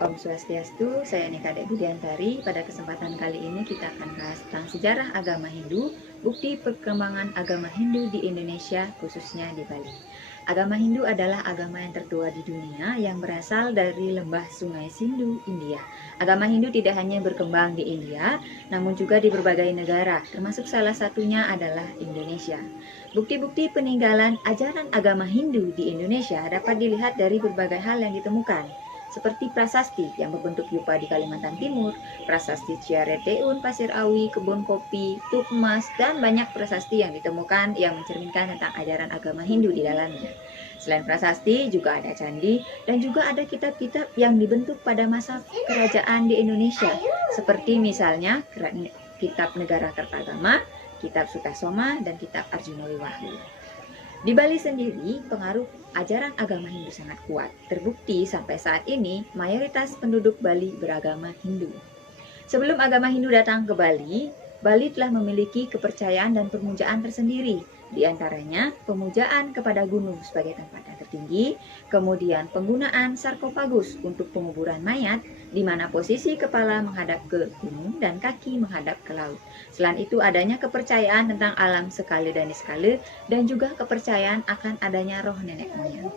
Om Swastiastu, saya Nika Dek Budiantari. Pada kesempatan kali ini kita akan bahas tentang sejarah agama Hindu, bukti perkembangan agama Hindu di Indonesia, khususnya di Bali. Agama Hindu adalah agama yang tertua di dunia yang berasal dari lembah Sungai Sindu, India. Agama Hindu tidak hanya berkembang di India, namun juga di berbagai negara, termasuk salah satunya adalah Indonesia. Bukti-bukti peninggalan ajaran agama Hindu di Indonesia dapat dilihat dari berbagai hal yang ditemukan, seperti prasasti yang berbentuk yupa di Kalimantan Timur, prasasti Ciareteun, Pasir Awi, kebun kopi, tuk emas, dan banyak prasasti yang ditemukan yang mencerminkan tentang ajaran agama Hindu di dalamnya. Selain prasasti, juga ada candi dan juga ada kitab-kitab yang dibentuk pada masa kerajaan di Indonesia, seperti misalnya kitab Negara Kertagama, kitab Sutasoma, dan kitab Arjuna Wiwaha. Di Bali sendiri, pengaruh ajaran agama Hindu sangat kuat. Terbukti sampai saat ini, mayoritas penduduk Bali beragama Hindu. Sebelum agama Hindu datang ke Bali, Bali telah memiliki kepercayaan dan pemujaan tersendiri. Di antaranya, pemujaan kepada gunung sebagai tempat yang tertinggi, kemudian penggunaan sarkofagus untuk penguburan mayat, di mana posisi kepala menghadap ke gunung dan kaki menghadap ke laut. Selain itu, adanya kepercayaan tentang alam sekali dan niskala, dan juga kepercayaan akan adanya roh nenek moyang.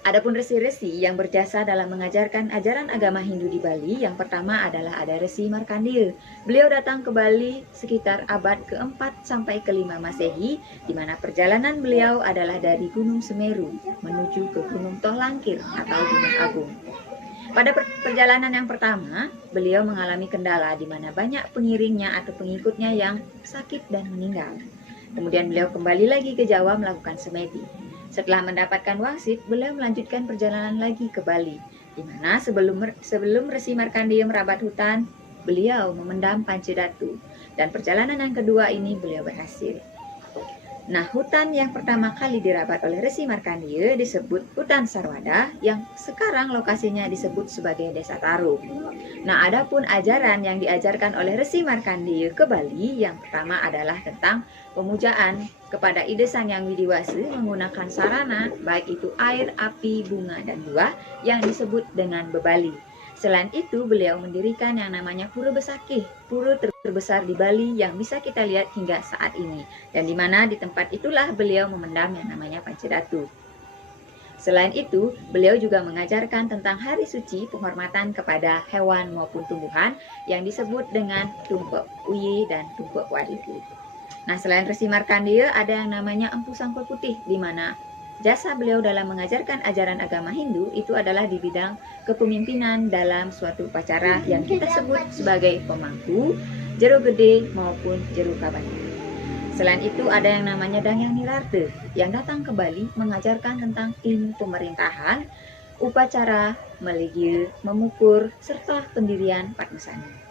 Adapun resi-resi yang berjasa dalam mengajarkan ajaran agama Hindu di Bali, yang pertama adalah ada Resi Markandeya. Beliau datang ke Bali sekitar abad ke-4 sampai ke-5 Masehi, di mana perjalanan beliau adalah dari Gunung Semeru menuju ke Gunung Tohlangkir atau Gunung Agung. Pada perjalanan yang pertama, beliau mengalami kendala di mana banyak pengiringnya atau pengikutnya yang sakit dan meninggal. Kemudian beliau kembali lagi ke Jawa melakukan semedi. Setelah mendapatkan wangsit, beliau melanjutkan perjalanan lagi ke Bali, di mana sebelum Resi Markandeya merabat hutan, beliau memendam Pancedatu. Dan perjalanan yang kedua ini beliau berhasil. Nah, hutan yang pertama kali dirabat oleh Resi Markandeya disebut Hutan Sarwada, yang sekarang lokasinya disebut sebagai Desa Taru. Nah, adapun ajaran yang diajarkan oleh Resi Markandeya ke Bali, yang pertama adalah tentang pemujaan kepada Ide Sang Yang Widiwasa menggunakan sarana, baik itu air, api, bunga, dan buah, yang disebut dengan Bebali. Selain itu, beliau mendirikan yang namanya Pura Besakih, pura terbesar di Bali yang bisa kita lihat hingga saat ini, dan di mana di tempat itulah beliau memendam yang namanya Pancedatu. Selain itu, beliau juga mengajarkan tentang hari suci penghormatan kepada hewan maupun tumbuhan yang disebut dengan Tumpek Uye dan Tumpek Wadiku. Nah, selain Resi Markandeya, ada yang namanya Empu Sangkul Putih, di mana jasa beliau dalam mengajarkan ajaran agama Hindu itu adalah di bidang kepemimpinan dalam suatu upacara yang kita sebut sebagai pemangku, jero gede maupun jero kabanya. Selain itu ada yang namanya Dangyang Nirarte yang datang ke Bali mengajarkan tentang ilmu pemerintahan, upacara, meligil, memukur, serta pendirian Padmasani.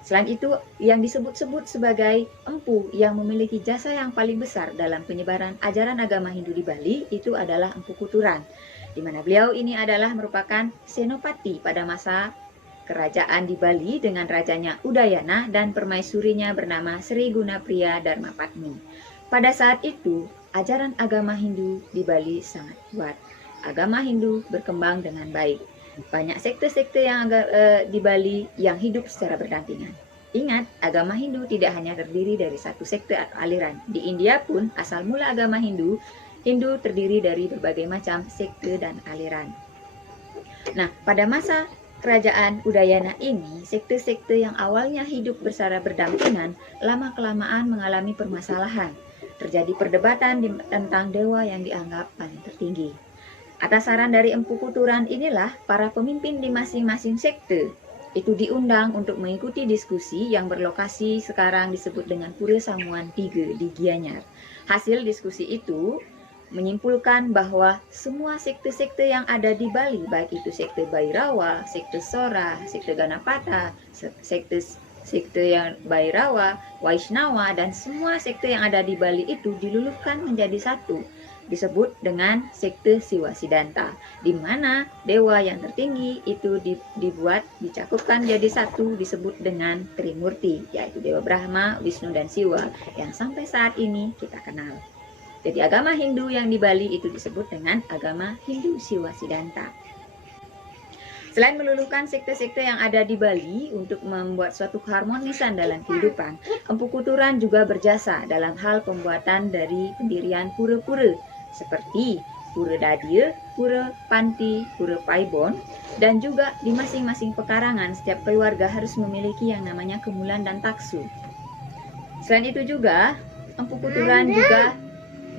Selain itu, yang disebut-sebut sebagai empu yang memiliki jasa yang paling besar dalam penyebaran ajaran agama Hindu di Bali itu adalah Empu Kuturan, di mana beliau ini adalah merupakan senopati pada masa kerajaan di Bali dengan rajanya Udayana dan permaisurinya bernama Sri Gunapriya Dharmapatni. Pada saat itu, ajaran agama Hindu di Bali sangat kuat. Agama Hindu berkembang dengan baik. Banyak sekte-sekte yang di Bali yang hidup secara berdampingan. Ingat, agama Hindu tidak hanya terdiri dari satu sekte atau aliran. Di India pun, asal mula agama Hindu terdiri dari berbagai macam sekte dan aliran. Nah, pada masa kerajaan Udayana ini, sekte-sekte yang awalnya hidup secara berdampingan, lama-kelamaan mengalami permasalahan. Terjadi perdebatan tentang dewa yang dianggap paling tertinggi. Atas saran dari Empu Kuturan inilah para pemimpin di masing-masing sekte itu diundang untuk mengikuti diskusi yang berlokasi sekarang disebut dengan Pura Samuan 3 di Gianyar. Hasil diskusi itu menyimpulkan bahwa semua sekte-sekte yang ada di Bali, baik itu sekte Bhairawa, sekte Sora, sekte Ganapata, sekte yang Bhairawa, Vaishnava, dan semua sekte yang ada di Bali itu diluluhkan menjadi satu, disebut dengan sekte Siwa Siddhanta, di mana dewa yang tertinggi itu dicakupkan jadi satu, disebut dengan Trimurti, yaitu Dewa Brahma, Wisnu, dan Siwa, yang sampai saat ini kita kenal. Jadi agama Hindu yang di Bali itu disebut dengan agama Hindu Siwa Siddhanta. Selain meluluhkan sekte-sekte yang ada di Bali untuk membuat suatu keharmonisan dalam kehidupan, Empu Kuturan juga berjasa dalam hal pembuatan dari pendirian pura-pura seperti Pura Dadia, Pura Panti, Pura Paibon, dan juga di masing-masing pekarangan setiap keluarga harus memiliki yang namanya kemulan dan taksu. Selain itu juga, Empu Kuturan juga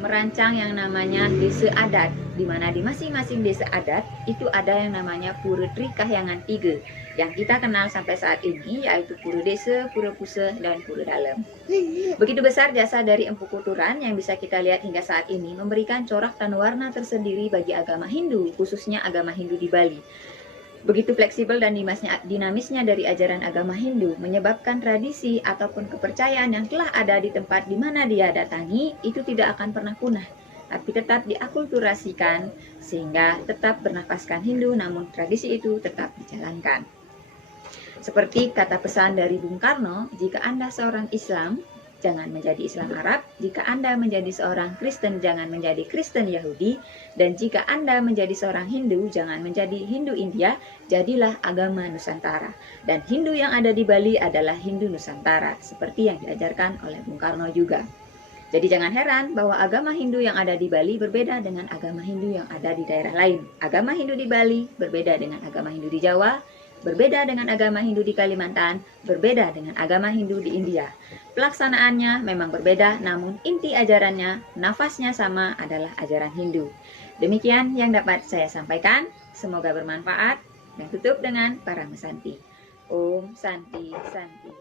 merancang yang namanya desa adat, di mana di masing-masing desa adat itu ada yang namanya Pura Tri Kahyangan 3 yang kita kenal sampai saat ini, yaitu Pura Desa, Pura Pusa, dan Pura Dalam. Begitu besar jasa dari Empu Kuturan yang bisa kita lihat hingga saat ini, memberikan corak dan warna tersendiri bagi agama Hindu, khususnya agama Hindu di Bali. Begitu fleksibel dan dinamisnya dari ajaran agama Hindu menyebabkan tradisi ataupun kepercayaan yang telah ada di tempat di mana dia datangi itu tidak akan pernah punah, tapi tetap diakulturasikan sehingga tetap bernafaskan Hindu, namun tradisi itu tetap dijalankan. Seperti kata pesan dari Bung Karno, jika Anda seorang Islam, jangan menjadi Islam Arab. Jika Anda menjadi seorang Kristen, jangan menjadi Kristen Yahudi. Dan jika Anda menjadi seorang Hindu, jangan menjadi Hindu India. Jadilah agama Nusantara. Dan Hindu yang ada di Bali adalah Hindu Nusantara, seperti yang diajarkan oleh Bung Karno juga. Jadi jangan heran bahwa agama Hindu yang ada di Bali berbeda dengan agama Hindu yang ada di daerah lain. Agama Hindu di Bali berbeda dengan agama Hindu di Jawa, berbeda dengan agama Hindu di Kalimantan, berbeda dengan agama Hindu di India. Pelaksanaannya memang berbeda, namun inti ajarannya, nafasnya sama, adalah ajaran Hindu. Demikian yang dapat saya sampaikan, semoga bermanfaat, dan tutup dengan para mesanti. Om Santi Santi.